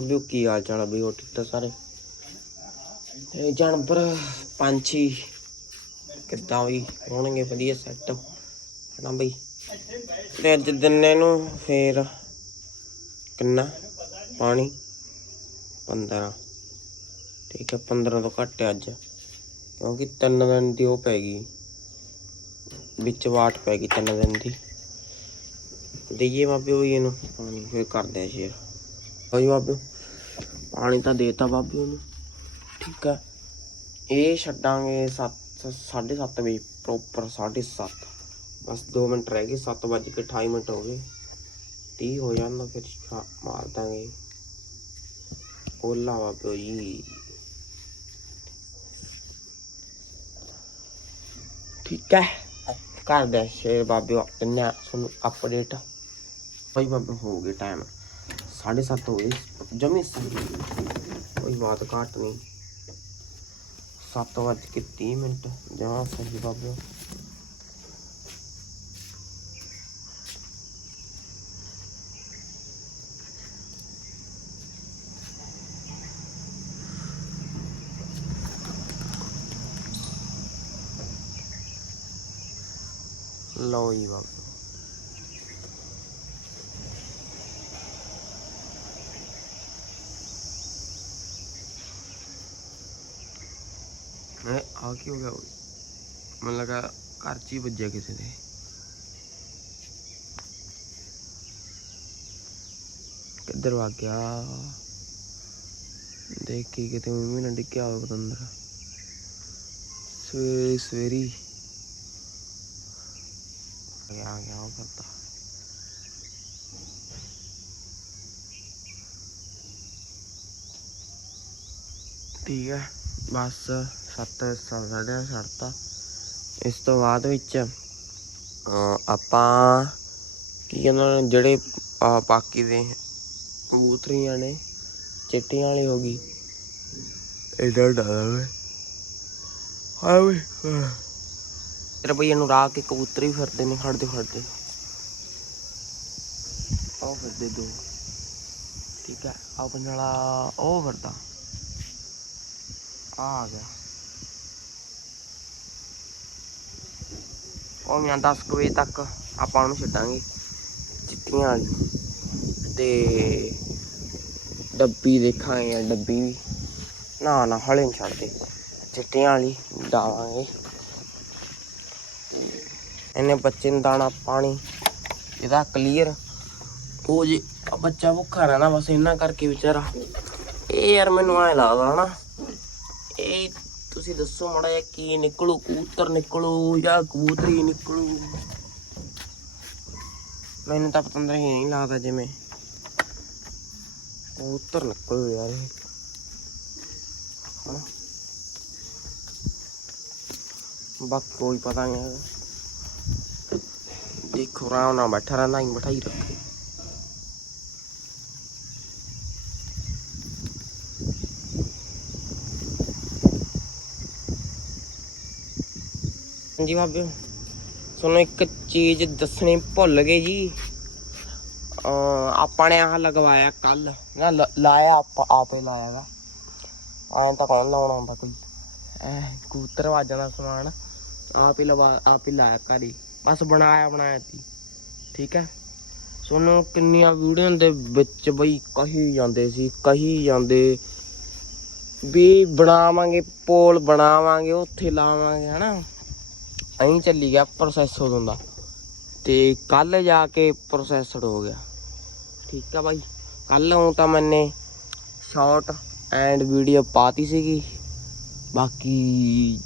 ਵੀ ਕੀ ਹਾਲ ਚਾਲ ਆ ਬਈ ਉਹ ਠੀਕ ਤਾਂ ਸਾਰੇ? ਇਹ ਜਾਨਵਰ, ਪੰਛੀ, ਕਿੱਦਾਂ ਵੀ ਹੋਣਗੇ ਵਧੀਆ ਸੈੱਟ ਹਨਾ ਬਈ? ਤੇ ਅੱਜ ਦਿਨੇ ਨੂੰ ਫੇਰ ਕਿੰਨਾ? ਪਾਣੀ? 15 ਠੀਕ ਹੈ 15 ਤੋਂ ਘੱਟ ਹੈ ਅੱਜ। ਕਿਉਂਕਿ ਤਿੰਨ ਦਿਨ ਦੀ ਉਹ ਪੈ ਗਈ। ਵਿੱਚ ਵਾਟ ਪੈ ਗਈ ਤਿੰਨ ਦਿਨ ਦੀ। ਦਈਏ ਬਾਬੇ ਉਹ ਇਹਨੂੰ। ਪਾਣੀ, ਫੇਰ ਕਰਦੇ ਆ ਸ਼ੇਰ ਹੋਈ ਬਾਬੇ। ਪਾਣੀ ਤਾਂ ਦੇਤਾ ਬਾਬੇ ਉਹਨੂੰ। ਠੀਕ ਆ। ਇਹ ਛੱਡਾਂਗੇ 7 7:30 ਵਜੇ ਪ੍ਰੋਪਰ 7:30 ਬਸ 2 ਮਿੰਟ ਰਹਿ ਗਏ 7 ਵੱਜ ਕੇ 28 ਮਿੰਟ ਹੋ ਗਏ। 30 ਹੋ ਜਾਂਦਾ, ਫਿਰ ਮਾਰ ਦਾਂਗੇ। ਓਲਾ ਬਾਬੇ ਜੀ ਠੀਕ ਹੈ ਘਰ ਆ ਸ਼ੇਰ ਬਾਬੇ ਇੰਨਾ ਤੁਹਾਨੂੰ ਅਪਡੇਟ ਭਾਈ ਬਾਬੇ ਹੋ ਗਏ ਟਾਈਮ 7:30 ਹੋ ਗਏ। ਜਮੀ ਸਹੀ ਕੋਈ ਬਾਤ ਘੱਟ ਨਹੀਂ। 7 ਵੱਜ ਕੇ 30 ਮਿੰਟ। ਜਮਾ ਸਹੀ ਬਾਬੇ। ਲਓ ਜੀ ਬਾਬੇ ਇਹ ਆ ਕੀ ਹੋ ਗਿਆ ਓਏ ਮੈਨੂੰ ਲੱਗਾ ਘਰ ਚ ਹੀ ਵੱਜਿਆ ਕਿਸੇ ਦੇ ਕਿੱਧਰ ਵਗ ਗਿਆ ਦੇਖ ਕੀ ਕਿਤੇ ਮੰਮੀ ਨੇ ਡਿੱਗਿਆ ਹੋਵੇ ਪਤੰਦਰ ਸਵੇਰੇ ਸਵੇਰੀ ਆ ਗਿਆ ਆ ਗਿਆ ਉਹ ਕਰਤਾ ਠੀਕ ਹੈ ਬਸ 7 ਸਾਢੇ ਛੱਡਤਾ ਇਸ ਤੋਂ ਬਾਅਦ ਵਿੱਚ ਆਪਾਂ ਕੀ ਕਹਿੰਦੇ ਨੇ ਜਿਹੜੇ ਆਹ ਬਾਕੀ ਦੇ ਕਬੂਤਰੀਆਂ ਨੇ ਚਿੱਟੀਆਂ ਵਾਲੀ ਹੋ ਗਈ। ਇਹਦਾ ਡਾਲਾ ਹਾਂ। ਵੀ ਤੇਰੇ ਭਈਆ ਨੂੰ ਰਾਹ ਕੇ ਕਬੂਤਰ ਵੀ ਫਿਰਦੇ ਨੇ ਖੜਦੇ ਖੜਦੇ। ਉਹ ਫਿਰਦੇ ਦੋ। ਠੀਕ ਹੈ ਆ ਪੰਜਲਾ ਉਹ ਫਿਰਦਾ। ਆ ਗਿਆ। ਉਹ ਮੈਂ 10 ਕੁ ਵਜੇ ਤੱਕ ਆਪਾਂ ਉਹਨੂੰ ਛੱਡਾਂਗੇ ਚਿੱਟੀਆਂ ਵਾਲੀ। ਤੇ ਡੱਬੀ ਦੇਖਾਂਗੇ ਯਾਰ ਡੱਬੀ ਵੀ। ਨਾ ਨਾ, ਹਲੇ ਨਹੀਂ ਛੱਡਦੇ। ਚਿੱਟੀਆਂ ਵਾਲੀ ਡਾਵਾਂਗੇ। ਇਹਨੇ ਬੱਚੇ ਨੂੰ ਦਾਣਾ, ਪਾਣੀ, ਇਹਦਾ ਕਲੀਅਰ ਉਹ ਜੇ ਬੱਚਾ ਭੁੱਖਾ ਰਹਿਣਾ, ਬਸ ਇਹਨਾਂ ਕਰਕੇ ਵਿਚਾਰਾ। ਇਹ ਯਾਰ ਮੈਨੂੰ ਐ ਲੱਗਦਾ ਹਨਾ ਇਹ ਤੁਸੀਂ ਦੱਸੋ ਮੜਾ ਜਿਹਾ ਕੀ ਨਿਕਲੂ, ਕਬੂਤਰ ਨਿਕਲੂ ਜਾਂ ਕਬੂਤਰੀ ਨਿਕਲੂ? ਮੈਨੂੰ ਤਾਂ ਪਤੰਦਰ ਹੀ ਨਹੀਂ ਲੱਗਦਾ ਜਿਵੇਂ। ਕਬੂਤਰ ਨਿਕਲੂ ਯਾਰ ਇਹ। ਬਾਕੀ ਕੋਈ ਪਤਾ ਨਹੀਂ ਹੈਗਾ। ਦੇਖੋ, ਆਰਾਮ ਨਾਲ ਬੈਠਾ ਰਹਿੰਦਾ ਹੀ ਬਿਠਾਈ ਰੱਖੇ। ਹਾਂਜੀ ਬਾਬੇ ਤੁਹਾਨੂੰ ਇੱਕ ਚੀਜ਼ ਦੱਸਣੀ ਭੁੱਲ ਗਏ ਜੀ। ਆਪਾਂ ਨੇ ਆਹ ਲਗਵਾਇਆ ਕੱਲ ਨਾ, ਲ- ਲਾਇਆ ਆਪਾਂ, ਆਪੇ ਲਾਇਆ ਗਾ। ਐਂ ਤਾਂ ਕੌਣ ਲਾਉਣਾ ਹੁੰਦਾ ਕੋਈ। ਐ ਕੂਤਰ ਵਾਜਾਂ ਦਾ ਸਮਾਨ, ਆਪ ਹੀ ਲਵਾ, ਆਪ ਹੀ ਲਾਇਆ ਘਰ ਹੀ। ਬਸ ਬਣਾਇਆ ਬਣਾਇਆ ਸੀ। ਠੀਕ ਹੈ? ਤੁਹਾਨੂੰ ਕਿੰਨੀਆਂ ਵੀਡੀਓ ਦੇ ਵਿੱਚ ਬਈ ਕਹੀ ਜਾਂਦੇ ਸੀ, ਕਹੀ ਜਾਂਦੇ। ਵੀ ਬਣਾਵਾਂਗੇ, ਪੋਲ ਬਣਾਵਾਂਗੇ, ਉੱਥੇ ਲਾਵਾਂਗੇ, ਹਨਾ? ਐਂ ਚੱਲੀ ਗਿਆ ਪ੍ਰੋਸੈਸ ਉਦੋਂ ਦਾ। ਤੇ ਕੱਲ ਜਾ ਕੇ ਪ੍ਰੋਸੈਸਡ ਹੋ ਗਿਆ। ਠੀਕ ਆ ਬਾਈ। ਕੱਲ ਨੂੰ ਤਾਂ ਮੈਨੇ ਸ਼ਾਰਟ ਐਂਡ ਵੀਡੀਓ ਪਾਤੀ ਸੀਗੀ। ਬਾਕੀ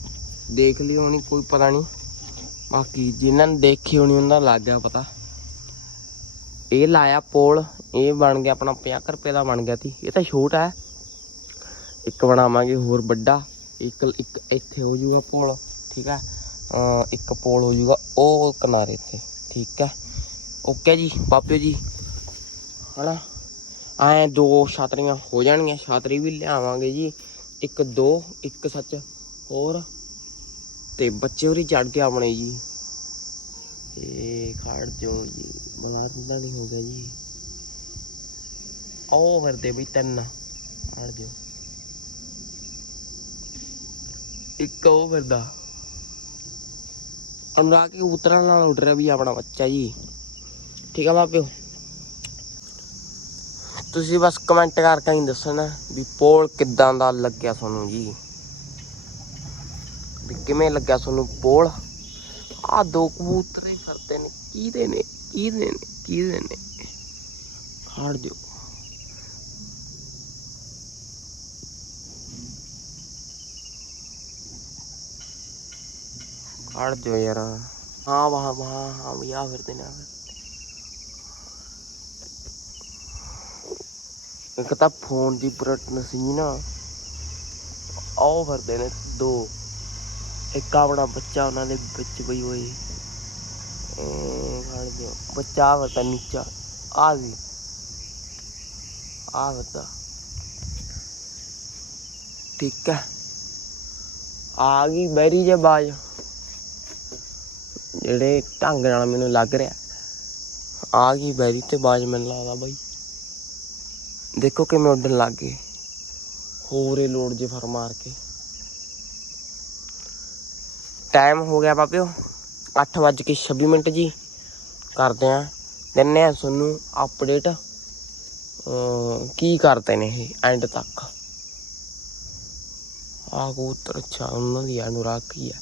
ਦੇਖ ਲਈ ਹੋਣੀ, ਕੋਈ ਪਤਾ ਨਹੀਂ। ਬਾਕੀ ਜਿਨ੍ਹਾਂ ਨੇ ਦੇਖੀ ਹੋਣੀ ਉਹਨਾਂ ਦਾ ਲੱਗ ਗਿਆ ਪਤਾ। ਇਹ ਲਾਇਆ ਪੋਲ, ਇਹ ਬਣ ਗਿਆ ਆਪਣਾ 50 ਰੁਪਏ ਦਾ ਬਣ ਗਿਆ ਸੀ। ਇਹ ਤਾਂ ਛੋਟਾ ਹੈ ਇੱਕ ਬਣਾਵਾਂਗੇ ਹੋਰ ਵੱਡਾ। ਇੱਕ ਇੱਕ ਇੱਥੇ ਹੋ ਜਾਊਗਾ ਪੋਲ। ਠੀਕ ਹੈ ਇੱਕ ਪੋਲ ਹੋ ਜਾਊਗਾ, ਉਹ ਕਿਨਾਰੇ ਤੇ, ਠੀਕ ਹੈ? ਓਕੇ ਜੀ ਬਾਪਿਓ ਜੀ, ਹਨਾ? ਐ ਦੋ ਛਾਤਰੀਆਂ ਹੋ ਜਾਣਗੀਆਂ, ਛਾਤਰੀ ਵੀ ਲਿਆਵਾਂਗੇ ਜੀ। ਇੱਕ ਦੋ, ਇੱਕ ਸੱਚ, ਹੋਰ? ਤੇ ਬੱਚੇ ਉਰੀ ਚੜ ਕੇ ਆਪਣੇ ਜੀ। ਇਹ ਖੜ ਜੋ ਜੀ, ਦਿਮਾਗ ਤਾਂ ਨਹੀਂ ਹੋ ਗਿਆ ਜੀ। ਉਹ ਫਿਰਦੇ ਬਈ ਤਿੰਨ ਹਟ ਜਿਓ। ਇੱਕ ਉਹ ਫਿਰਦਾ। ਅਨੁਰਾਗ ਕੇ ਉਤਰਾਂ ਨਾਲ ਉੱਡ ਰਿਹਾ ਵੀ ਆਪਣਾ ਬੱਚਾ ਜੀ। ਠੀਕ ਆ ਬਾਬਿਓ ਤੁਸੀਂ ਬਸ ਕਮੈਂਟ ਕਰਕੇ ਹੀ ਦੱਸਣਾ ਵੀ ਪੋਲ ਕਿੱਦਾਂ ਦਾ ਲੱਗਿਆ ਤੁਹਾਨੂੰ ਜੀ। ਵੀ ਕਿਵੇਂ ਲੱਗਿਆ ਤੁਹਾਨੂੰ ਪੋਲ? ਆ ਦੋ ਕਬੂਤਰ ਹੀ ਫਿਰਦੇ ਨੇ। ਕਿਹਦੇ ਨੇ? ਕਿਹਦੇ ਨੇ? ਕਿਹਦੇ ਨੇ? ਖੜ ਦਿਓ। ਖੜ ਦਿਓ ਯਾਰ। ਹਾਂ, ਵਾਹ ਵਾਹ, ਹਾਂ, ਵੀ ਆ ਫਿਰਦੇ ਨੇ। ਇੱਕ ਤਾਂ ਫੋਨ ਦੀ ਬ੍ਰਟਨ ਸੀ ਨਾ ਆਓ ਫਿਰਦੇ ਨੇ ਦੋ। ਇੱਕ ਆਪਣਾ ਬੱਚਾ ਉਹਨਾਂ ਦੇ ਵਿੱਚ ਪਈ ਹੋਈ। ਇਹ ਖੜ ਦਿਓ ਬੱਚਾ ਵਰਤਾ ਨੀਚਾ। ਆ ਗਈ ਆ ਵਰਤਾ ਠੀਕ ਹੈ। ਆ ਗਈ ਬੈਰੀ ਜੇ ਬਾਜ ਜਿਹੜੇ ਢੰਗ ਨਾਲ ਮੈਨੂੰ ਲੱਗ ਰਿਹਾ। ਆ ਗਈ ਬੈਰੀ ਤੇ ਬਾਜ ਮੈਨੂੰ ਲੱਗਦਾ ਬਾਈ। ਦੇਖੋ ਕਿਵੇਂ ਉੱਡਣ ਲੱਗ ਗਏ। ਹੋਰੇ ਲੋੜ ਜੇ ਫਰ ਮਾਰ ਕੇ। ਟਾਈਮ ਹੋ ਗਿਆ ਬਾਬਿਓ 8:26 ਮਿੰਟ ਜੀ। ਕਰਦੇ ਆ ਦਿੰਨੇ ਆ ਤੁਹਾਨੂੰ ਅਪਡੇਟ ਕੀ ਕਰਦੇ ਨੇ ਇਹ ਐਂਡ ਤੱਕ। ਆ ਕਬੂਤਰ, ਅੱਛਾ, ਉਹਨਾਂ ਦੀ ਅਨੁਰਾਗ ਕੀ ਹੈ?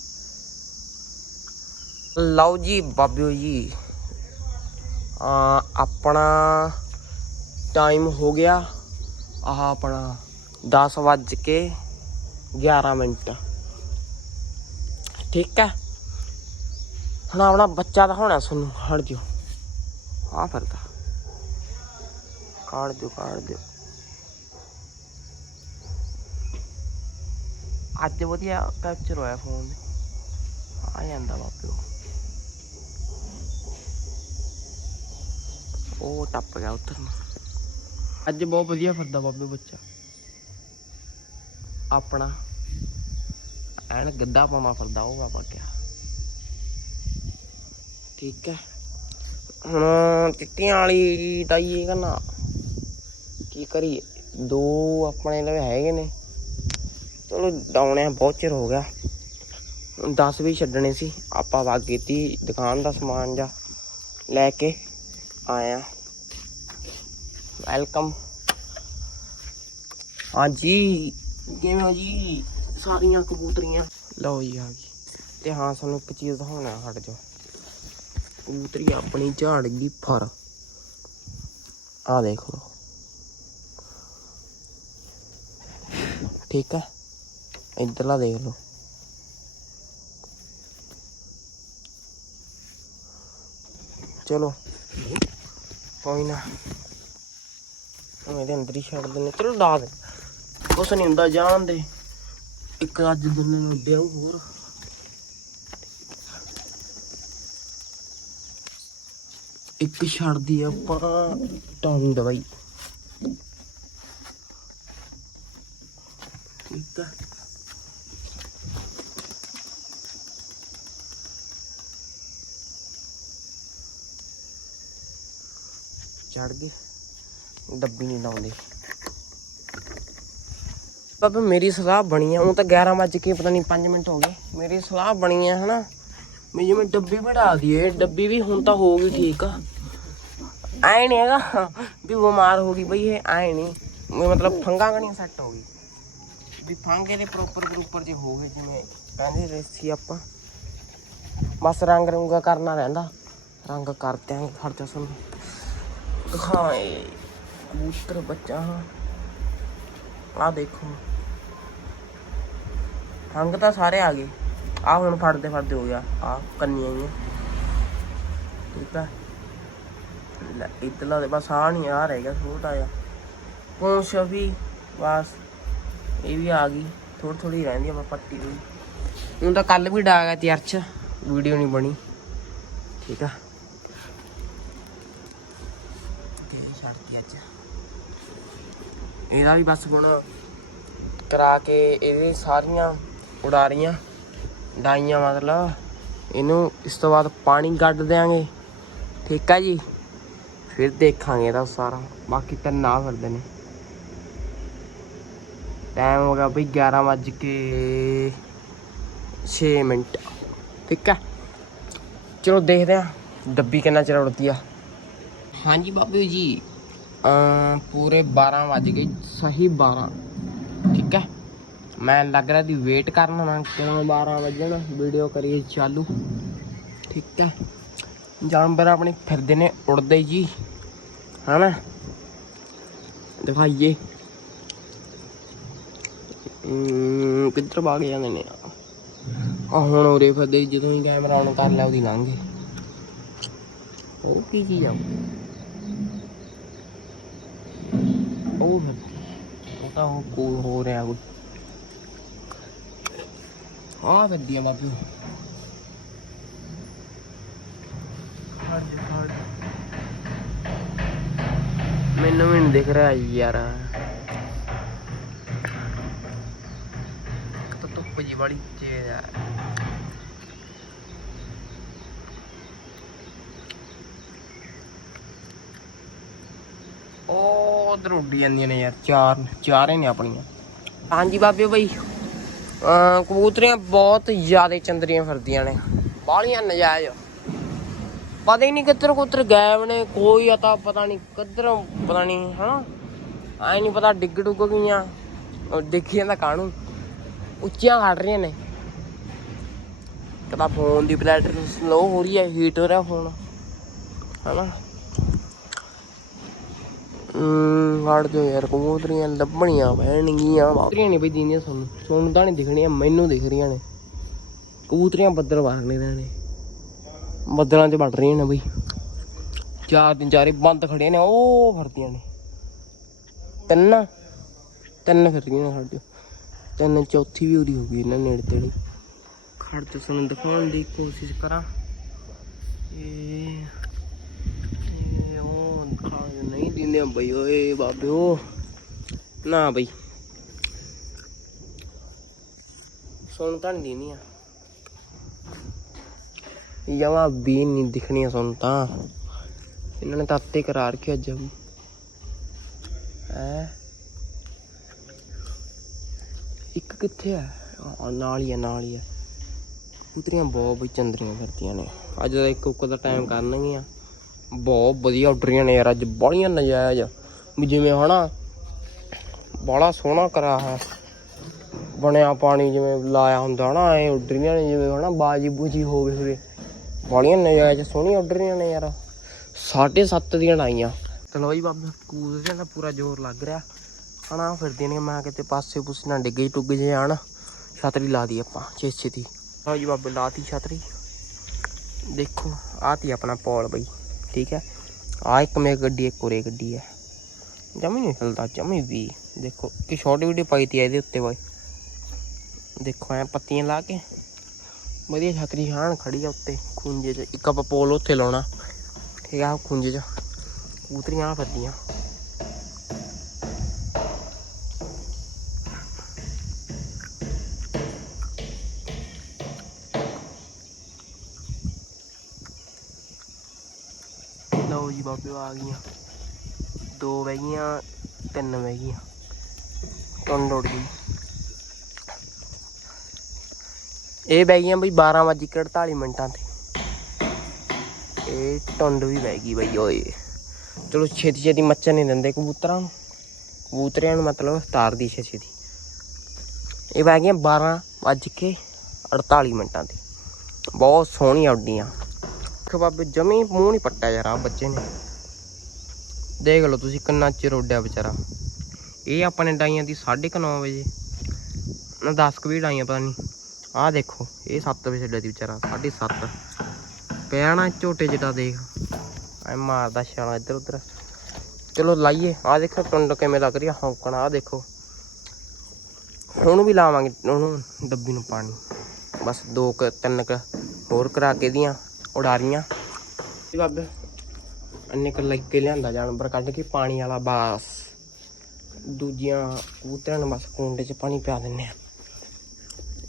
ਲਓ ਜੀ ਬਾਬਿਓ ਜੀ। ਆ ਆਪਣਾ ਟਾਈਮ ਹੋ ਗਿਆ। ਆਹ ਆਪਣਾ 10 ਵੱਜ ਕੇ 11 ਮਿੰਟ। ਠੀਕ ਹੈ? ਹੁਣ ਆਪਣਾ ਬੱਚਾ ਤਾਂ ਹੋਣਾ ਤੁਹਾਨੂੰ ਹਟ ਜਿਓ। ਆ ਫਿਰਦਾ। ਕਾੜ ਦਿਓ ਕਾੜ ਦਿਓ। ਅੱਜ ਵਧੀਆ ਕੈਪਚਰ ਹੋਇਆ ਫੋਨ ਆ ਜਾਂਦਾ ਬਾਪਿਓ ਉਹ ਟੱਪ ਗਿਆ ਉੱਧਰ ਨੂੰ। ਅੱਜ ਬਹੁਤ ਵਧੀਆ ਫਿਰਦਾ ਬਾਬੇ ਬੱਚਾ। ਆਪਣਾ ਐਨ ਗੱਦਾ ਪਾਵਾਂ ਫਿਰਦਾ ਉਹ ਬਾਬਾ ਕਿਆ। ਠੀਕ ਹੈ। ਹੁਣ ਚਿੱਟੀਆਂ ਵਾਲੀ ਦਾ ਹੀ ਹੈਗਾ ਨਾ? ਕੀ ਕਰੀਏ? ਦੋ ਆਪਣੇ ਲਵੇ ਹੈਗੇ ਨੇ। ਚਲੋ ਡਾਉਣੇ ਬਹੁਤ ਚਿਰ ਹੋ ਗਿਆ। 10 ਵੀ ਛੱਡਣੇ ਸੀ। ਆਪਾਂ ਵਗ ਗਈ ਤੀ ਦੁਕਾਨ ਦਾ ਸਮਾਨ ਜਾ ਲੈ ਕੇ। ਆਇਆ। ਵੈਲਕਮ ਹਾਂਜੀ। ਕਿਵੇਂ ਹੋ ਜੀ? ਸਾਰੀਆਂ ਕਬੂਤਰੀਆਂ। ਲਓ ਜੀ ਆ ਗਈ। ਤੇ ਹਾਂ, ਸਾਨੂੰ ਇੱਕ ਚੀਜ਼ ਦਿਖਾਉਣਾ ਹਟ ਜਾ ਕਬੂਤਰੀ ਆਪਣੀ ਝਾੜ ਗਈ ਫਰ। ਆ ਦੇਖ। ਲਓ ਠੀਕ ਹੈ ਇੱਧਰਲਾ ਦੇਖ ਲਓ। ਚਲੋ। ਕੋਈ ਨਾ। ਇਹਦੇ ਅੰਦਰ ਹੀ ਛੱਡ ਦਿੰਦੇ। ਚਲੋ ਡਾ ਦੇ। ਕੁਛ ਨਹੀਂ ਹੁੰਦਾ, ਜਾਣ ਦੇ। ਇੱਕ ਅੱਜ ਦਿਨ ਨੂੰ ਦੇਉ ਹੋਰ। ਇੱਕ ਛੱਡਦੀ ਆਪਾਂ ਟੌਂਗ ਦਵਾਈ ਠੀਕ ਆ। ਚੜ ਗਏ। ਡੱਬੀ ਨਹੀਂ ਲਾਉਂਦੇ। ਬਾਬਾ, ਮੇਰੀ ਸਲਾਹ ਬਣੀ ਆ। ਉਹ ਤਾਂ 11 ਵਜੇ ਕੇ ਪਤਾ ਨਹੀਂ 5 ਮਿੰਟ ਹੋ ਗਏ। ਮੇਰੀ ਸਲਾਹ ਬਣੀ ਆ, ਹਨਾ? ਵੀ ਜਿਵੇਂ ਡੱਬੀ ਵੜਾ ਦਈਏ। ਡੱਬੀ ਵੀ ਹੁਣ ਤਾਂ ਹੋ ਗਈ ਠੀਕ ਆ। ਐ ਨਹੀਂ ਹੈਗਾ, ਵੀ ਬਿਮਾਰ ਹੋ ਗਈ ਬਈ, ਇਹ ਐ ਨਹੀਂ ਮਤਲਬ ਫੰਗਾ ਕਣੀ ਸੈੱਟ ਹੋ ਗਈ। ਵੀ ਫੰਗੇ ਦੇ ਪ੍ਰੋਪਰ ਪ੍ਰੋਪਰ ਜੇ ਹੋ ਗਏ, ਜਿਵੇਂ ਕਹਿੰਦੇ ਰਹੇ ਸੀ ਆਪਾਂ। ਬਸ ਰੰਗ ਰੰਗਾ ਕਰਨਾ ਰਹਿੰਦਾ। ਰੰਗ ਕਰ ਦਿਆਂਗੇ ਖਰਚਾ ਸਾਨੂੰ। ਦਿਖਾਏ। ਕਬੂਤਰ, ਬੱਚਾ ਆ ਦੇਖੋ। ਰੰਗ ਤਾਂ ਸਾਰੇ ਆ ਗਏ। ਆ ਹੁਣ ਫੜਦੇ ਫੜਦੇ ਹੋ ਗਿਆ। ਆ ਕੰਨੀਆਂ ਹੀ ਠੀਕ ਆ ਲੈ ਇਤਲਾ ਦੇ ਬਸ ਆ ਨਹੀਂ ਆ ਰਹਿ ਗਿਆ ਛੋਟਾ ਜਿਹਾ। ਪੌਂਛ ਵੀ, ਬਸ ਇਹ ਵੀ ਆ ਗਈ। ਥੋੜੀ ਥੋੜੀ ਰਹਿੰਦੀ ਆ ਪੱਟੀ ਹੋਈ ਹੁਣ ਤਾਂ ਕੱਲ ਵੀ ਡਾ ਗਿਆ ਤੀ ਅਰਚ ਵੀਡੀਓ ਨਹੀਂ ਬਣੀ। ਠੀਕ ਆ ਤੇ ਛੱਡਤੀ ਅੱਜ ਇਹਦਾ ਵੀ ਬਸ ਹੁਣ ਕਰਾ ਕੇ ਇਹਦੇ ਸਾਰੀਆਂ ਉਡਾਰੀਆਂ, ਡਾਈਆਂ ਮਤਲਬ। ਇਹਨੂੰ ਇਸ ਤੋਂ ਬਾਅਦ ਪਾਣੀ ਗੱਡ ਦਿਆਂਗੇ। ਠੀਕ ਆ ਜੀ? ਫਿਰ ਦੇਖਾਂਗੇ ਇਹਦਾ ਸਾਰਾ। ਬਾਕੀ ਤਾਂ ਨਾ ਫਿਰਦੇ ਨੇ। ਟਾਈਮ ਹੋ ਗਿਆ ਬਈ 11 ਵੱਜ ਕੇ 6 ਮਿੰਟ। ਠੀਕ ਹੈ ਚਲੋ ਦੇਖਦੇ ਆ, ਡੱਬੀ ਕਿੰਨਾ ਚਿਰ ਉੜਦੀ ਆ। ਹਾਂਜੀ ਬਾਬੂ ਜੀ। ਪੂਰੇ 12 ਵੱਜ ਗਏ ਸਹੀ 12 ਠੀਕ ਹੈ? ਮੈਂ ਲੱਗ ਰਿਹਾ ਦੀ ਵੇਟ ਕਰਨ ਨਾ ਕਿਉਂ 12 ਵਜਣ? ਵੀਡੀਓ ਕਰੀਏ ਚਾਲੂ। ਠੀਕ ਹੈ? ਜਾਨਵਰ ਆਪਣੇ ਫਿਰਦੇ ਨੇ ਉੜਦੇ ਜੀ। ਹਨਾ? ਦਿਖਾਈਏ। ਅਮ, ਕਿੱਧਰ ਭਾਗ ਜਾਂਦੇ ਨੇ? ਆ ਹੁਣ ਉਰੇ ਫਿਰਦੇ ਜਦੋਂ ਹੀ ਕੈਮਰਾ ਆਨ ਕਰ ਲਿਆ ਉਹਦੀ ਲੰਘ ਉਹ ਕੀ ਚੀਜ਼ ਆ? ਉਹ ਫਿਰ ਉਹ ਤਾਂ ਉਹ ਕੋ ਹੋ ਰਿਹਾ ਕੁਝ ਆ ਵਧੀਆ ਬਾਬੂ ਹਟ ਹਟ ਮੈਨੂੰ ਵੀ ਨਹੀਂ ਦਿਖ ਰਿਹਾ ਯਾਰ। ਤਾਂ ਧੁੱਪ ਜੀ ਬੜੀ ਤੇਜ਼ ਆ ਉਹ ਉਧਰ ਉੱਡੀ ਜਾਂਦੀਆਂ ਨੇ ਯਾਰ, ਚਾਰ ਚਾਰ ਨੇ ਆਪਣੀਆਂ। ਹਾਂਜੀ ਬਾਬੇ ਬਈ। ਕਬੂਤਰੀਆਂ ਬਹੁਤ ਜ਼ਿਆਦਾ ਚੰਦਰੀਆਂ ਫਿਰਦੀਆਂ ਨੇ, ਬਾਹਲੀਆਂ ਨਜਾਇਜ਼। ਪਤਾ ਹੀ ਨਹੀਂ ਕਿੱਧਰ ਕੁੱਧਰ ਗਾਇਬ ਨੇ, ਕੋਈ ਅਤਾ ਪਤਾ ਨਹੀਂ ਕਿੱਧਰੋਂ, ਪਤਾ ਨਹੀਂ, ਹਨਾ? ਐ ਨਹੀਂ ਪਤਾ ਡਿੱਗ ਡੁੱਗ ਗਈਆਂ, ਉਹ ਦੇਖੀ ਜਾਂਦਾ ਕਾਣੂ ਉੱਚੀਆਂ ਖੜ ਰਹੀਆਂ ਨੇ। ਕਦਾ ਫੋਨ ਦੀ ਬਲੈਟਰ ਸਲੋ ਹੋ ਰਹੀ ਹੈ ਹੀਟ ਹੋ ਰਿਹਾ ਫੋਨ ਹਨਾ? ਹਟ ਜਾਓ ਯਾਰ, ਕਬੂਤਰੀਆਂ ਲੱਭਣੀਆਂ ਪੈਣਗੀਆਂ ਕਬੂਤਰੀਆਂ ਨਹੀਂ ਬਈ ਦਿੰਦੀਆਂ ਤੁਹਾਨੂੰ ਤੁਹਾਨੂੰ ਤਾਂ ਨਹੀਂ ਦਿਖਣੀਆਂ, ਮੈਨੂੰ ਦਿਖ ਰਹੀਆਂ ਨੇ। ਕਬੂਤਰੀਆਂ ਬੱਦਲ ਵਾਰਨੇ ਨੇ ਬੱਦਲਾਂ 'ਚ ਵੱਢ ਰਹੀਆਂ ਨੇ ਬਈ। ਚਾਰ ਦਿਨ ਚਾਰੇ ਬੰਦ ਖੜੇ ਨੇ, ਉਹ ਫਿਰਦੀਆਂ ਨੇ। ਤਿੰਨ ਤਿੰਨ ਫਿਰ ਰਹੀਆਂ ਨੇ ਸਾਡੇ ਤਿੰਨ ਚੌਥੀ ਵੀ ਉਰੀ ਹੋ ਗਈ ਇਹਨਾਂ ਨੇੜੇ ਤੇੜੇ। ਖੜ ਤੇ ਤੁਹਾਨੂੰ ਦਿਖਾਉਣ ਦੀ ਕੋਸ਼ਿਸ਼ ਕਰਾਂ। ਇਹ ਉਹ ਦਿਖਾ ਨਹੀਂ ਦਿੰਦੇ ਬਈ ਓਏ ਬਾਬਿਓ। ਨਾ ਬਈ। ਤਾਂ ਨਹੀਂ ਦਿੰਦੀਆਂ ਯਵਾ ਵੀ ਨਹੀਂ ਦਿਖਣੀਆਂ ਸੁਣ ਤਾਂ। ਇਹਨਾਂ ਨੇ ਤਾਂ ਅੱਤੇ ਕਰਾ ਰੱਖਿਆ ਅੱਜ। ਹੈ? ਇੱਕ ਕਿੱਥੇ ਆ? ਨਾਲ ਹੀ ਆ, ਨਾਲ ਹੀ ਆ। ਕਬੂਤਰੀਆਂ ਬਹੁਤ ਬਈ ਚੰਦਰੀਆਂ ਫਿਰਦੀਆਂ ਨੇ। ਅੱਜ ਦਾ ਇੱਕ ਉੱਕ ਦਾ ਟਾਈਮ ਕਰਨਗੀਆਂ। ਬਹੁਤ ਵਧੀਆ ਉੱਡਰੀਆਂ ਨੇ ਯਾਰ, ਅੱਜ ਬਾਲੀਆਂ ਨਜਾਇਜ਼। ਵੀ ਜਿਵੇਂ ਹਨਾ ਬਾਲਾ ਸੋਹਣਾ ਕਰਾ ਹੈ ਬਣਿਆ ਪਾਣੀ ਜਿਵੇਂ ਲਾਇਆ ਹੁੰਦਾ ਹਨਾ, ਐ ਉੱਡਰੀਆਂ ਨੇ ਜਿਵੇਂ ਹਨਾ, ਬਾਜੀ ਬੂਜੀ ਹੋਵੇ ਹੋਵੇ ਬਾਲੀਆਂ ਨਜਾਇਜ਼, ਸੋਹਣੀਆਂ ਉੱਡ ਰਹੀਆਂ ਨੇ ਯਾਰ। 7.5 ਦੀਆਂ ਲਾਈਆਂ। ਚਲੋ ਜੀ ਬਾਬੇ ਕੂਦਦੇ ਦਾ ਪੂਰਾ ਜ਼ੋਰ ਲੱਗ ਰਿਹਾ। ਹਨਾ ਫਿਰਦੇ ਨੇ, ਮੈਂ ਕਿਤੇ ਪਾਸੇ ਪੂਸੇ ਨਾ ਡਿੱਗੇ ਟੁੱਗ ਜੇ ਆਣ ਛਤਰੀ ਲਾ ਦੀ ਆਪਾਂ ਛੇ ਛੇਤੀ ਲਓ ਜੀ ਬਾਬੇ, ਲਾਤੀ ਛਤਰੀ। ਦੇਖੋ, ਆਹ ਤੀ ਆਪਣਾ ਪੌਲ ਬਈ। ਠੀਕ ਹੈ। ਆ ਇੱਕ ਮੇ ਗੱਡੀ, ਇੱਕ ਉਰੇ ਗੱਡੀ ਹੈ। ਜਮੀ ਨਹੀਂ ਹਿਲਦਾ ਜਮੀ ਵੀ। ਦੇਖੋ ਕਿ ਛੋਟੀ ਵੀਡੀਓ ਪਾਈ ਤੀ ਇਹਦੇ ਉੱਤੇ ਬਾਈ। ਦੇਖੋ, ਐ ਪੱਤੀਆਂ ਲਾ ਕੇ। ਵਧੀਆ ਛਤਰੀ ਹਾਣ ਖੜੀ ਆ ਉੱਤੇ, ਖੁੰਝੇ 'ਚ। ਇੱਕ ਆਪਾਂ ਪੋਲ ਉੱਥੇ ਲਾਉਣਾ। ਠੀਕ ਆ, ਖੁੰਝੇ 'ਚ। ਕਬੂਤਰੀਆਂ ਫੱਦੀਆਂ ਲਓ ਜੀ ਬਾਬੇ ਆ ਗਈਆਂ। ਦੋ ਬਹਿ ਗਈਆਂ, ਤਿੰਨ ਬਹਿ ਗਈਆਂ। ਟੁੰਡ ਉੱਡ ਗਈ। ਇਹ ਬਹਿ ਗਈਆਂ ਬਈ 12 ਵਜੇ 48 ਮਿੰਟਾਂ ਤੇ। ਇਹ ਟੁੰਡ ਵੀ ਬਹਿ ਗਈ ਬਈ ਓਏ। ਚਲੋ ਛੇਤੀ ਛੇਤੀ ਮੱਚਣ ਨਹੀਂ ਦਿੰਦੇ ਕਬੂਤਰਾਂ ਨੂੰ। ਕਬੂਤਰਿਆਂ ਨੂੰ ਮਤਲਬ ਤਾਰਦੀ ਛੇਤੀ ਛੇਤੀ। ਇਹ ਬਹਿ ਗਈਆਂ 12 ਵੱਜ ਕੇ 48 ਮਿੰਟਾਂ ਤੇ। ਬਹੁਤ ਸੋਹਣੀਆਂ ਉੱਡੀਆਂ। ਇੱਕ ਬਾਬੇ, ਜਮੀ ਮੂੰਹ ਨਹੀਂ ਪੱਟਿਆ ਯਾਰ ਆ ਬੱਚੇ ਨੇ। ਦੇਖ ਲਓ ਤੁਸੀਂ ਕਿੰਨਾ ਚਿਰ ਉੱਡਿਆ ਵਿਚਾਰਾ। ਇਹ ਆਪਣੇ ਡਾਈਆਂ ਦੀ 9:30 ਵਜੇ। ਨਾ 10 ਕੁ ਵੀ ਡਾਈਆਂ, ਪਤਾ ਨਹੀਂ ਆਹ ਦੇਖੋ, ਇਹ 7 ਵਜੇ ਛੱਡਿਆ ਦੀ ਵਿਚਾਰਾ 7:30 ਪਿਆ ਝੋਟੇ ਜਿਹਾ ਦੇਖ। ਐ ਮਾਰਦਾ ਛਾਲਾ ਇੱਧਰ ਉੱਧਰ ਚਲੋ ਲਾਈਏ, ਆਹ ਦੇਖੋ ਟੁੰਡ ਕਿਵੇਂ ਲੱਗ ਰਹੀ ਆ, ਹੌਂਕਣ, ਆਹ ਦੇਖੋ। ਹੁਣ ਵੀ ਲਾਵਾਂਗੇ ਉਹਨੂੰ ਡੱਬੀ ਨੂੰ ਪਾਣੀ। ਬਸ ਦੋ ਕੁ, ਤਿੰਨ ਕ ਹੋਰ ਕਰਾ ਕੇ ਦੀਆਂ। ਉਡਾਰੀਆਂ ਬਾਬੇ। ਅੰਨੇ ਕ ਲੱਗ ਕੇ ਲਿਆਂਦਾ ਜਾਨਵਰ ਕੱਢ ਕੇ ਪਾਣੀ ਵਾਲਾ ਬਾਸ। ਦੂਜੀਆਂ ਕਬੂਤਰਾਂ ਨੂੰ ਬਸ ਕੁੰਡੇ 'ਚ ਪਾਣੀ ਪਿਆ ਦਿੰਨੇ ਆ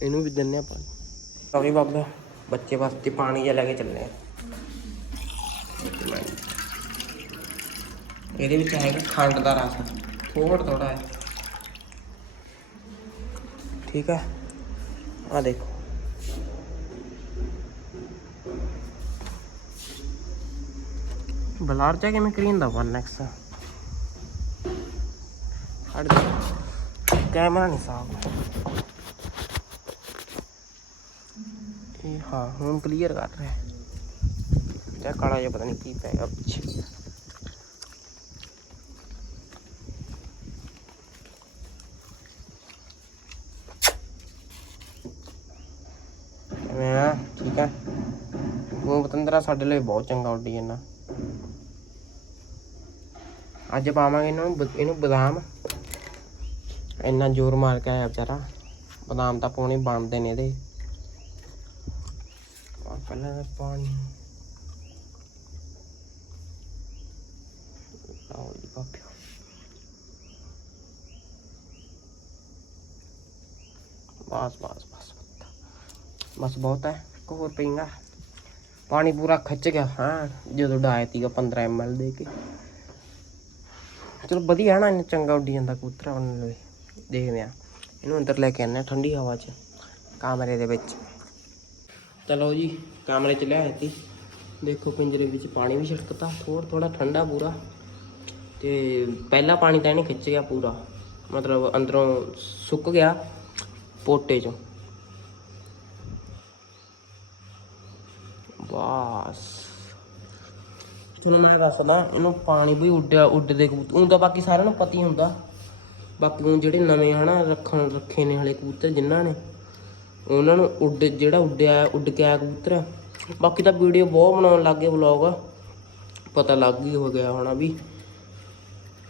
ਇਹਨੂੰ ਵੀ ਦਿੰਨੇ ਆ ਪਾਣੀ। ਸੌਰੀ ਬਾਬਾ। ਬੱਚੇ ਵਾਸਤੇ ਪਾਣੀ ਜਿਹਾ ਲੈ ਕੇ ਚੱਲੇ ਆ ਇਹਦੇ ਵਿੱਚ ਹੈਗਾ ਖੰਡ ਦਾ ਰਸ। ਥੋੜਾ ਥੋੜਾ ਹੈ। ਠੀਕ ਹੈ। ਆ ਦੇਖੋ। ਬਲਾਰ ਜਾ ਕਿਵੇਂ ਕਰੀ ਜਾਂਦਾ 1x ਹਟ ਕੈਮਰਾ ਨਹੀਂ ਸਾਫ਼। ਇਹ ਹਾਂ, ਹੁਣ ਕਲੀਅਰ ਕਰ ਰਿਹਾ ਤੇ ਕਾਲਾ ਜਿਹਾ ਪਤਾ ਨਹੀਂ ਕੀ ਪੈ ਗਿਆ ਪਿੱਛੇ। ਕਿਵੇਂ ਠੀਕ ਹੈ? ਉਹ ਪਤੰਦਰਾ ਸਾਡੇ ਲਈ ਬਹੁਤ ਚੰਗਾ ਉੱਡੀ ਜਾਂਦਾ ਅੱਜ ਪਾਵਾਂਗੇ ਇਹਨੂੰ ਬ- ਇਹਨੂੰ ਬਦਾਮ। ਇੰਨਾ ਜ਼ੋਰ ਮਾਰ ਕੇ ਆਇਆ ਵਿਚਾਰਾ। ਬਦਾਮ ਤਾਂ ਪੌਣੇ ਬਣਦੇ ਨੇ ਇਹਦੇ। ਪਹਿਲਾਂ ਪਾਣੀ। ਲਓ ਜੀ ਬਾਬਿਓ ਬਸ ਬਸ ਬਸ। ਬਸ ਬਹੁਤ ਹੈ। ਇੱਕ ਹੋਰ ਪੀਂਗਾ ਪਾਣੀ ਪੂਰਾ ਖਿੱਚ ਗਿਆ, ਹਾਂ, ਜਦੋਂ ਡਾਇਆ ਤੀਗਾ 15 ml ਦੇ ਕੇ। ਚਲੋ ਵਧੀਆ ਨਾ, ਇੰਨਾ ਚੰਗਾ ਉੱਡੀ ਜਾਂਦਾ ਕਬੂਤਰ ਬਣ ਲਵੇ ਦੇਖਦੇ ਆ ਇਹਨੂੰ ਅੰਦਰ ਲੈ ਕੇ ਆਨੇ ਠੰਡੀ ਹਵਾ 'ਚ, ਕਮਰੇ ਦੇ ਵਿੱਚ। ਚਲੋ ਜੀ, ਕਮਰੇ 'ਚ ਲਿਆਏ ਤੀ ਦੇਖੋ, ਪਿੰਜਰੇ ਵਿੱਚ ਪਾਣੀ ਵੀ ਛਿੜਕਤਾ ਥੋੜਾ ਥੋੜਾ ਠੰਡਾ ਪੂਰਾ। ਤੇ ਪਹਿਲਾ ਪਾਣੀ ਤਾਂ ਇਹਨੇ ਖਿੱਚ ਗਿਆ ਪੂਰਾ। ਮਤਲਬ ਅੰਦਰੋਂ ਸੁੱਕ ਗਿਆ, ਪੋਟੇ 'ਚੋਂ। ਬਸ। ਤੁਹਾਨੂੰ ਮੈਂ ਦੱਸਦਾ ਇਹਨੂੰ ਪਾਣੀ ਵੀ ਉੱਡਿਆ, ਉੱਡਦੇ ਕਬੂਤਰ ਊਂ ਬਾਕੀ ਸਾਰਿਆਂ ਨੂੰ ਪਤਾ ਹੀ ਹੁੰਦਾ। ਬਾਕੀ ਊਂ ਜਿਹੜੇ ਨਵੇਂ ਹਨਾ, ਰੱਖਣ, ਰੱਖੇ ਨੇ ਹਲੇ ਕਬੂਤਰ, ਜਿਨ੍ਹਾਂ ਨੇ, ਉਹਨਾਂ ਨੂੰ ਉੱਡ, ਜਿਹੜਾ ਉੱਡਿਆ ਉੱਡ ਕੇ ਆਇਆ ਕਬੂਤਰ। ਬਾਕੀ ਤਾਂ ਵੀਡੀਓ ਬਹੁਤ ਬਣਾਉਣ ਲੱਗੇ ਵਲੌਗ ਪਤਾ ਲੱਗ ਹੀ ਹੋ ਗਿਆ ਹੋਣਾ ਵੀ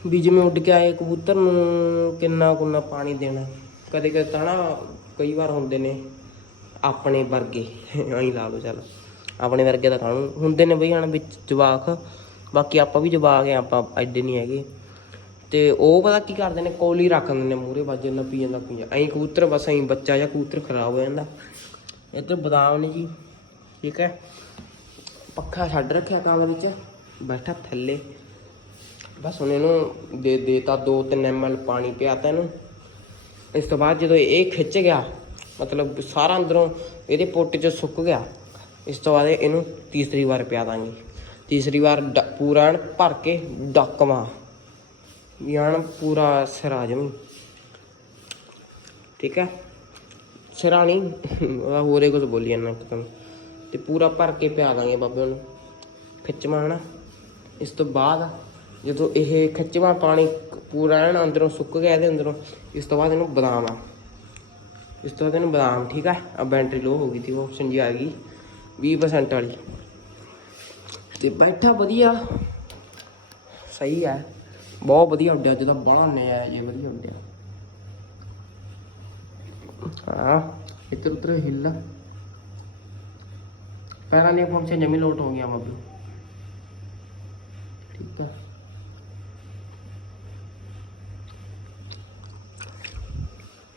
ਵੀ ਜਿਵੇਂ ਉੱਡ ਕੇ ਆਏ ਕਬੂਤਰ ਨੂੰ ਕਿੰਨਾ ਕੁੰਨਾ ਪਾਣੀ ਦੇਣਾ ਕਦੇ ਕਦੇ ਤਾਂ ਨਾ ਕਈ ਵਾਰ ਹੁੰਦੇ ਨੇ, ਆਪਣੇ ਵਰਗੇ, ਐਂ ਲਾ ਲਓ ਚੱਲ। ਆਪਣੇ ਵਰਗੇ ਤਾਂ ਕਾਹਨੂੰ ਹੁੰਦੇ ਨੇ ਬਈ ਹਣ ਵਿੱਚ ਜਵਾਕ, ਬਾਕੀ ਆਪਾਂ ਵੀ ਜਵਾਕ ਆ, ਆਪਾਂ ਐਡੇ ਨਹੀਂ ਹੈਗੇ। ਤੇ ਉਹ ਪਤਾ ਕੀ ਕਰਦੇ ਨੇ, ਕੋਲੀ ਰੱਖ ਦਿੰਦੇ ਨੇ ਮੂਰੇ ਵੱਜ ਜਾਂਦਾ ਪੀ ਜਾਂਦਾ, ਪੀ ਐਂ ਕਬੂਤਰ ਬਸ ਐਂ ਬੱਚਾ ਜਾਂ ਕਬੂਤਰ ਖਰਾਬ ਹੋ ਜਾਂਦਾ। ਇੱਧਰ ਬਦਾਮ ਨੇ ਜੀ, ਠੀਕ ਹੈ। ਪੱਖਾ ਛੱਡ ਰੱਖਿਆ ਕਮਰੇ ਵਿੱਚ, ਬੈਠਾ ਥੱਲੇ। ਬਸ ਹੁਣ ਇਹਨੂੰ ਦੇ, ਦੇਤਾ 2-3 ml ਪਾਣੀ ਪਿਆਤਾ ਇਹਨੂੰ। ਇਸ ਤੋਂ ਬਾਅਦ ਜਦੋਂ ਇਹ ਖਿੱਚ ਗਿਆ, ਮਤਲਬ ਸਾਰਾ ਅੰਦਰੋਂ, ਇਹਦੇ ਪੋਟੇ 'ਚ ਸੁੱਕ ਗਿਆ। ਇਸ ਤੋਂ ਬਾਅਦ ਇਹਨੂੰ ਤੀਸਰੀ ਵਾਰ ਪਿਆ ਦਾਂਗੇ। ਤੀਸਰੀ ਵਾਰ ਡ- ਪੂਰਾ ਐਨ ਭਰ ਕੇ ਡੱਕਵਾ। ਯਾਨ ਪੂਰਾ ਸਿਰਾ ਜਮੀ। ਠੀਕ ਹੈ? ਸਿਰਾ ਨਹੀਂ ਉਹਦਾ ਹੋਰੇ ਕੁਝ ਬੋਲੀ ਜਾਂਦਾ ਇੱਕਦਮ ਤਾਂ। ਤੇ ਪੂਰਾ ਭਰ ਕੇ ਪਿਆ ਦਾਂਗੇ ਬਾਬੇ ਨੂੰ। ਖਿੱਚਵਾ ਹਨਾ। ਇਸ ਤੋਂ ਬਾਅਦ ਜਦੋਂ ਇਹ ਖਿੱਚਵਾ ਪਾਣੀ ਪੂਰਾ ਐਨ ਅੰਦਰੋਂ ਸੁੱਕ ਗਿਆ ਇਹਦੇ ਅੰਦਰੋਂ, ਇਸ ਤੋਂ ਬਾਅਦ ਇਹਨੂੰ ਬਦਾਮ ਆ। ਇਸ ਤੋਂ ਬਾਅਦ ਇਹਨੂੰ ਬਦਾਮ, ਠੀਕ ਹੈ? ਆ ਬੈਟਰੀ ਲੋ ਹੋ ਗਈ ਸੀ, ਉਹ ਆਪਸ਼ਨ ਆ ਗਈ। 20% ਵਾਲੀ। ਤੇ ਬੈਠਾ ਵਧੀਆ। ਸਹੀ ਹੈ। ਬਹੁਤ ਵਧੀਆ ਉੱਡਿਆ ਜਦੋਂ ਬੜਾ ਨੇ ਆ ਵਧੀਆ ਉੱਡਿਆ। ਹਾਂ, ਇੱਧਰ ਉੱਧਰ ਹਿੱਲ। ਪੈਰਾਂ ਨੇ ਫੰਕਸ਼ਨ ਜਮੀ ਲੋਟ ਹੋ ਗਿਆ ਬਾਬੂ ਠੀਕ ਹੈ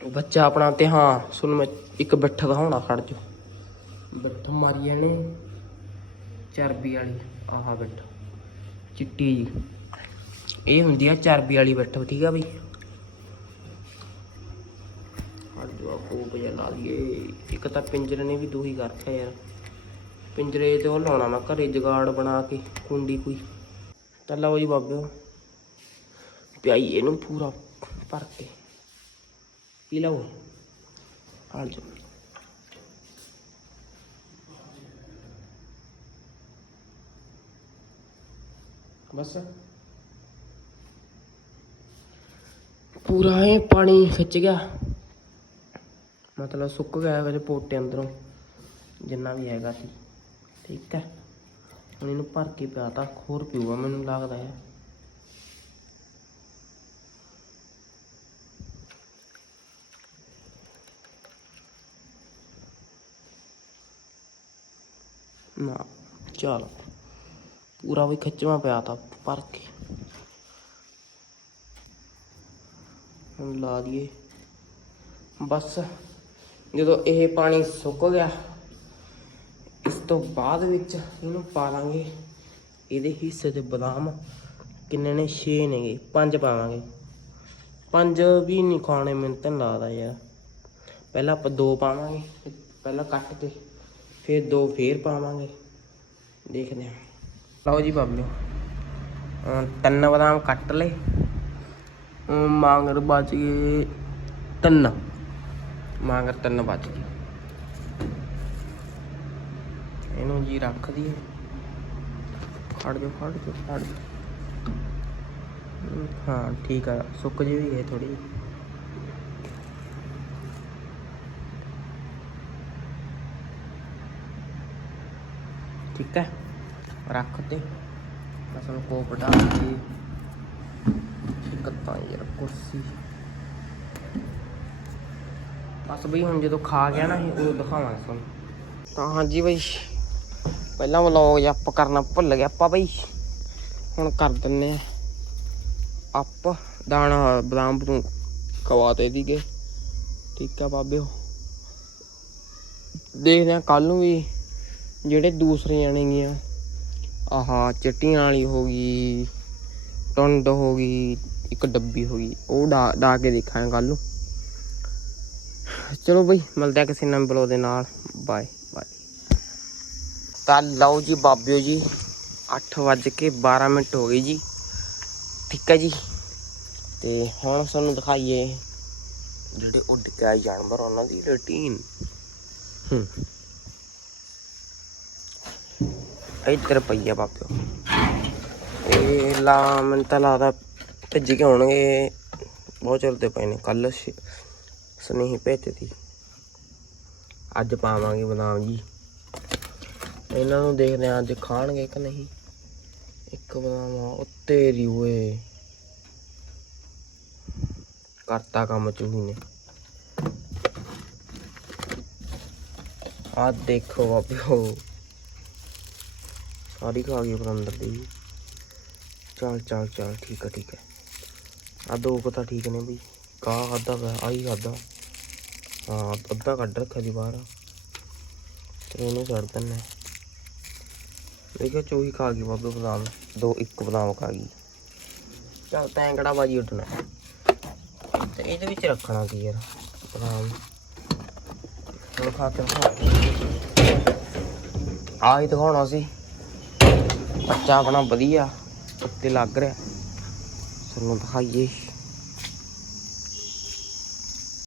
ਬੱਚਾ ਆਪਣਾ ਤੇ ਹਾਂ, ਸੁਣ ਮੈਂ ਇੱਕ ਬੱਠਾ ਦਾ ਹੋਣਾ ਖੜ ਜੋ ਬੱਠ ਮਾਰੀ ਇਹਨੇ ਚਰਬੀ ਵਾਲੀ, ਆਹ ਬੱਠ। ਚਿੱਟੀ ਜੀ। ਇਹ ਹੁੰਦੀ ਆ ਚਰਬੀ ਵਾਲੀ ਬੱਠ, ਠੀਕ ਆ ਬਈ। ਜੋ ਆਪੋ ਪਿਆ ਲਾ ਲਈਏ। ਇੱਕ ਤਾਂ ਪਿੰਜਰੇ ਨੇ ਵੀ ਦੂਹੀ ਕਰਤਾ ਯਾਰ। ਪਿੰਜਰੇ ਤੇ ਉਹ ਲਾਉਣਾ ਮੈਂ ਘਰੇ ਜਗਾੜ ਬਣਾ ਕੇ ਕੁੰਡੀ ਕੋਈ। ਤਾਂ ਲਓ ਜੀ ਬਾਬਿਓ, ਪਿਆਈ ਇਹਨੂੰ ਪੂਰਾ ਭਰ ਕੇ। ਪੀ ਲਓ। ਹਾਲ ਜੋ ਬਸ। ਪੂਰਾ ਇਹ ਪਾਣੀ ਖਿੱਚ ਗਿਆ। ਮਤਲਬ ਸੁੱਕ ਗਿਆ ਮੇਰੇ ਪੋਟੇ ਅੰਦਰੋਂ, ਜਿੰਨਾ ਵੀ ਹੈਗਾ ਸੀ। ਠੀਕ ਹੈ। ਹੁਣ ਇਹਨੂੰ ਭਰ ਕੇ ਪਿਆ ਤਾਂ ਹੋਰ ਪੀਊਗਾ ਮੈਨੂੰ ਲੱਗਦਾ ਹੈ। ਨਾ, ਚਲ। ਪੂਰਾ ਵੀ ਖਿੱਚਵਾ ਪਿਆ ਤਾ ਭਰ ਕੇ। ਹੁਣ ਲਾ ਦਈਏ। ਬਸ, ਜਦੋਂ ਇਹ ਪਾਣੀ ਸੁੱਕ ਗਿਆ, ਇਸ ਤੋਂ ਬਾਅਦ ਵਿੱਚ ਇਹਨੂੰ ਪਾ ਲਾਂਗੇ ਇਹਦੇ ਹਿੱਸੇ ਦੇ ਬਦਾਮ ਕਿੰਨੇ ਨੇ? 6 ਨੇਗੇ 5 ਪਾਵਾਂਗੇ। ਪੰਜ ਵੀ ਨਹੀਂ ਖਾਣੇ, ਮੈਨੂੰ ਤਾਂ ਲੱਗਦਾ ਯਾਰ। ਪਹਿਲਾਂ ਆਪਾਂ ਦੋ ਪਾਵਾਂਗੇ ਪਹਿਲਾਂ ਕੱਟ ਕੇ, ਫਿਰ ਦੋ ਫੇਰ ਪਾਵਾਂਗੇ। ਦੇਖਦੇ ਹਾਂ। ਲਓ ਜੀ ਬਾਬਿਓ। ਤਿੰਨ ਬਦਾਮ ਕੱਟ ਲਏ। ਅਹ ਮਾਂਗਰ ਬਚ ਗਏ ਤਿੰਨ। ਮਾਂਗਰ ਤਿੰਨ ਬਚ ਗਏ। ਇਹਨੂੰ ਜੀ ਰੱਖ ਦਈਏ। ਫੜ ਜੋ ਫੜ ਜੋ ਫੜ ਜਾ ਹਾਂ, ਠੀਕ ਆ, ਸੁੱਕ ਜੇ ਵੀ ਗਏ ਥੋੜੀ ਠੀਕ ਹੈ। ਰੱਖ ਦੇ ਬਸ ਨੂੰ ਕੋਪ ਡਾਲ ਕੇ ਕਿੱਤਾ ਯਾਰ ਕੁਰਸੀ। ਬਸ ਬਈ, ਹੁਣ ਜਦੋਂ ਖਾ ਗਿਆ ਨਾ ਇਹ ਉਦੋਂ ਦਿਖਾਵਾਂਗੇ ਤੁਹਾਨੂੰ। ਤਾਂ ਹਾਂਜੀ ਬਈ, ਪਹਿਲਾਂ ਵਲੌਗ ਜੱਪ ਕਰਨਾ ਭੁੱਲ ਗਿਆ ਆਪਾਂ ਬਈ। ਹੁਣ ਕਰ ਦਿੰਨੇ ਆ। ਅੱਪ ਦਾਣਾ, ਬਦਾਮ ਬਦੂਮ ਕਵਾਤੇ ਦੀਗੇ। ਠੀਕ ਆ ਬਾਬਿਓ। ਦੇਖਦੇ ਆ ਕੱਲ ਨੂੰ ਵੀ ਜਿਹੜੇ ਦੂਸਰੇ ਜਾਣੇ ਗੀਆਂ। ਆਹਾ, ਚਿੱਟੀਆਂ ਵਾਲੀ ਹੋ ਗਈ, ਟੁੰਡ ਹੋ ਗਈ, ਇੱਕ ਡੱਬੀ ਹੋ ਗਈ, ਉਹ ਡਾ ਡਾ ਕੇ ਦੇਖਾਂਗੇ ਕੱਲ ਨੂੰ। ਚਲੋ ਬਈ, ਮਿਲਦੇ ਆ ਕਿਸੇ ਨਵੇਂ ਬਲੋ ਦੇ ਨਾਲ। ਬਾਏ ਬਾਏ ਤਾਂ ਲਓ ਜੀ ਬਾਬਿਓ ਜੀ 8 ਵੱਜ ਕੇ 12 ਮਿੰਟ ਹੋ ਗਏ ਜੀ। ਠੀਕ ਹੈ ਜੀ। ਤੇ ਹੁਣ ਸਾਨੂੰ ਦਿਖਾਈਏ ਜਿਹੜੇ ਉੱਡ ਕੇ ਆਏ ਜਾਨਵਰ, ਉਹਨਾਂ ਦੀ ਰੁਟੀਨ ਹੂੰ। ਇੱਧਰ ਪਈ ਆ ਬਾਬਿਓ ਇਹ ਲਾ ਮੈਨੂੰ ਤਾਂ ਲੱਗਦਾ ਭੱਜ ਕੇ ਹੋਣਗੇ ਬਹੁਤ ਚਿਰ ਪਏ ਨੇ, ਕੱਲ ਸਨੇਹੀ ਭੇਜੇ ਅੱਜ ਪਾਵਾਂਗੇ ਬਦਾਮ ਜੀ। ਇਹਨਾਂ ਨੂੰ ਦੇਖਦੇ ਆ ਅੱਜ ਖਾਣਗੇ ਕਿ ਨਹੀਂ। ਇੱਕ ਬਦਾਮ ਆ ਉਹ ਓਏ। ਕਰਤਾ ਕੰਮ ਚੂਹੀ ਨੇ। ਆ ਦੇਖੋ ਬਾਬਿਓ ਸਾਰੀ ਖਾ ਗਈ ਪਰ ਅੰਦਰ ਦੀ। ਚੱਲ, ਚਲ, ਚੱਲ, ਠੀਕ ਹੈ ਠੀਕ ਹੈ ਆ ਦੋ ਪਤਾ ਠੀਕ ਨੇ ਬਈ। ਕਾ ਖਾਦਾ ਵਾ, ਆਹੀ ਖਾਦਾ ਹਾਂ, ਅੱਧਾ ਕੱਢ ਰੱਖਿਆ ਜੀ ਬਾਹਰ। ਤੇ ਇਹਨੂੰ ਛੱਡ ਦਿੰਨੇ ਦੇਖੋ ਚੋਈ ਖਾ ਗਈ ਬਾਬੇ ਬਦਾਮ? ਦੋ, ਇੱਕ ਬਦਾਮ ਖਾ ਗਈ। ਚੱਲ, ਤੈਂ ਬਾਜੀ ਉੱਡਣਾ ਤੇ ਇਹਦੇ ਵਿੱਚ ਰੱਖਣਾ ਕੀ ਯਾਰ? ਬਦਾਮ। ਹੁਣ ਖਾ ਕੇ ਦਿਖਾ। ਆਹ ਹੀ ਦਿਖਾਉਣਾ ਸੀ। ਬੱਚਾ ਆਪਣਾ ਵਧੀਆ। ਉੱਤੇ ਲੱਗ ਰਿਹਾ। ਸਾਨੂੰ ਦਿਖਾਈਏ।